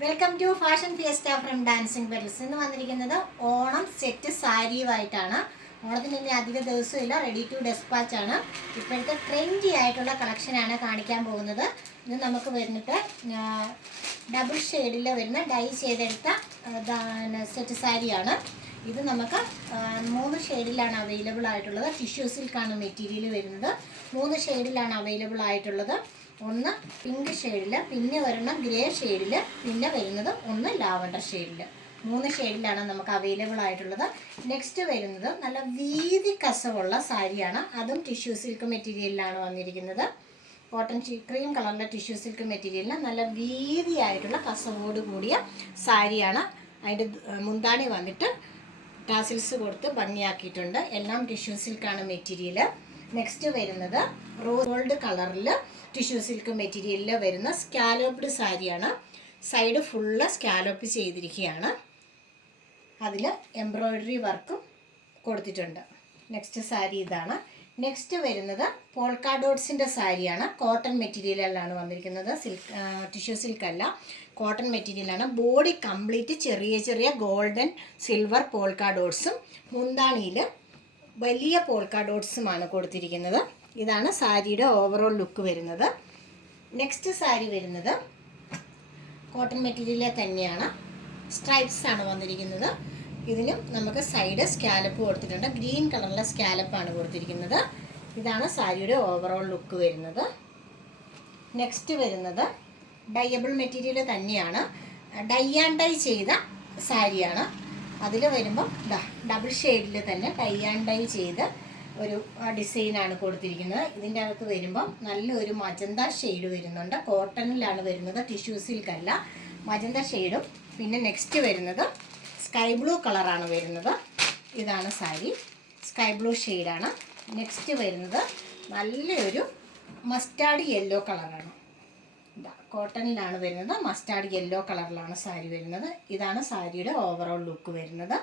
Welcome to fashion fiesta from dancing pedals. ഇന്ന് വന്നിരിക്കുന്നത് Onam set സാരിയുമായിട്ടാണ്. ഓണത്തിന് ഇനി അധിക ദിവസമില്ല, റെഡി ടു ഡെസ്പാച്ച് ആണ്. ഇപ്പോഴത്തെ ട്രെൻഡി ആയിട്ടുള്ള കളക്ഷനാണ് കാണിക്കാൻ പോകുന്നത്. ഇത് നമുക്ക് വരുന്നിട്ട് ഡബിൾ ഷെയ്ഡിൽ വരുന്ന ഡൈ ചെയ്തെടുത്ത സെറ്റ് സാരിയാണ്. ഇത് നമുക്ക് 3 ഷെയ്ഡിലാണ് അവൈലബിൾ ആയിട്ടുള്ളത്. ടിഷ്യൂ സിൽക്കാണ് മെറ്റീരിയൽ വരുന്നത്. 3 ഷെയ്ഡിലാണ് അവൈലബിൾ ആയിട്ടുള്ളത്. ഒന്ന് പിങ്ക് ഷെയ്ഡിൽ, പിന്നെ ഒരെണ്ണം ഗ്രേ ഷെയ്ഡിൽ, പിന്നെ വരുന്നത് ഒന്ന് ലാവണ്ടർ ഷെയ്ഡിൽ. 3 ഷെയ്ഡിലാണ് നമുക്ക് അവൈലബിൾ ആയിട്ടുള്ളത്. നെക്സ്റ്റ് വരുന്നത് നല്ല വീതി കസവുള്ള സാരിയാണ്. അതും ടിഷ്യൂ സിൽക്ക് മെറ്റീരിയലിലാണ് വന്നിരിക്കുന്നത്. കോട്ടൺ ക്രീം കളറിലെ ടിഷ്യൂ സിൽക്ക് മെറ്റീരിയലിന് നല്ല വീതിയായിട്ടുള്ള കസവോട് കൂടിയ സാരിയാണ്. അതിൻ്റെ മുന്താണി വന്നിട്ട് ടാസിൽസ് കൊടുത്ത് ഭംഗിയാക്കിയിട്ടുണ്ട്. എല്ലാം ടിഷ്യൂ സിൽക്കാണ് മെറ്റീരിയൽ. നെക്സ്റ്റ് വരുന്നത് റോസ് ഗോൾഡ് കളറിൽ ടിഷ്യൂ സിൽക്ക് മെറ്റീരിയലിൽ വരുന്ന സ്കാലോപ്ഡ് സാരിയാണ്. സൈഡ് ഫുള്ള് സ്കാലോപ്പ് ചെയ്തിരിക്കുകയാണ്. അതിൽ എംബ്രോയ്ഡറി വർക്കും കൊടുത്തിട്ടുണ്ട്. നെക്സ്റ്റ് സാരി ഇതാണ്. നെക്സ്റ്റ് വരുന്നത് പോൾക്കാ ഡോട്ട്സിൻ്റെ സാരിയാണ്. കോട്ടൺ മെറ്റീരിയലിലാണ് വന്നിരിക്കുന്നത്. ടിഷ്യൂ സിൽക്കല്ല, കോട്ടൺ മെറ്റീരിയലാണ്. ബോഡി കംപ്ലീറ്റ് ചെറിയ ചെറിയ ഗോൾഡൻ സിൽവർ പോൾക്കാ ഡോട്ട്സും മുന്താണിയിൽ വലിയ പോൾക്കാ ഡോട്ട്സുമാണ് കൊടുത്തിരിക്കുന്നത്. ഇതാണ് സാരിയുടെ ഓവറോൾ ലുക്ക് വരുന്നത്. നെക്സ്റ്റ് സാരി വരുന്നത് കോട്ടൺ മെറ്റീരിയലിൽ തന്നെയാണ്. സ്ട്രൈപ്സ് ആണ് വന്നിരിക്കുന്നത്. ഇതിനും നമുക്ക് സൈഡ് സ്കാലപ്പ് കൊടുത്തിട്ടുണ്ട്. ഗ്രീൻ കളറിലെ സ്കാലപ്പാണ് കൊടുത്തിരിക്കുന്നത്. ഇതാണ് സാരിയുടെ ഓവറോൾ ലുക്ക് വരുന്നത്. നെക്സ്റ്റ് വരുന്നത് ഡയബിൾ മെറ്റീരിയൽ തന്നെയാണ്. ഡൈ ആൻഡ് ഡൈ ചെയ്ത സാരിയാണ്. അതിൽ വരുമ്പം ഡബിൾ ഷെയ്ഡിൽ തന്നെ ഡൈ ആൻഡ് ഡൈ ചെയ്ത് ഒരു ഡിസൈനാണ് കൊടുത്തിരിക്കുന്നത്. ഇതിൻ്റെ അകത്ത് വരുമ്പം നല്ലൊരു മജന്ത ഷെയ്ഡ് വരുന്നുണ്ട്. കോട്ടണിലാണ് വരുന്നത്, ടിഷ്യൂ സിൽക്കല്ല. മജന്ത ഷെയ്ഡും പിന്നെ നെക്സ്റ്റ് വരുന്നത് സ്കൈ ബ്ലൂ കളറാണ് വരുന്നത്. ഇതാണ് സാരി, സ്കൈ ബ്ലൂ ഷെയ്ഡാണ്. നെക്സ്റ്റ് വരുന്നത് നല്ലൊരു മസ്റ്റാർഡ് യെല്ലോ കളറാണ്. കോട്ടണിലാണ് വരുന്നത്. മസ്റ്റാർഡ് യെല്ലോ കളറിലാണ് സാരി വരുന്നത്. ഇതാണ് സാരിയുടെ ഓവറോൾ ലുക്ക് വരുന്നത്.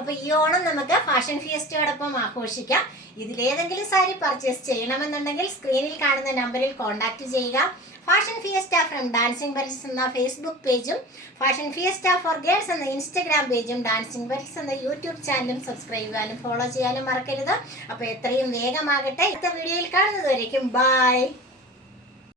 അപ്പോൾ ഈ ഓണം നമുക്ക് ഫാഷൻ ഫിയസ്റ്റയോടൊപ്പം ആഘോഷിക്കാം. ഇതിലേതെങ്കിലും സാരി പർച്ചേസ് ചെയ്യണമെന്നുണ്ടെങ്കിൽ സ്ക്രീനിൽ കാണുന്ന നമ്പറിൽ കോൺടാക്റ്റ് ചെയ്യുക. Fashion fiesta from dancing pedals എന്ന ഫേസ്ബുക്ക് പേജും ഫാഷൻ ഫിയസ്റ്റ ഫോർ ഗേൾസ് എന്ന ഇൻസ്റ്റഗ്രാം പേജും ഡാൻസിങ് പെഡൽസ് എന്ന യൂട്യൂബ് ചാനലും സബ്സ്ക്രൈബ് ചെയ്യാനും ഫോളോ ചെയ്യാനും മറക്കരുത്. അപ്പോൾ എത്രയും വേഗമാകട്ടെ. അടുത്ത വീഡിയോയിൽ കാണുന്നതുവരേക്കും ബൈ.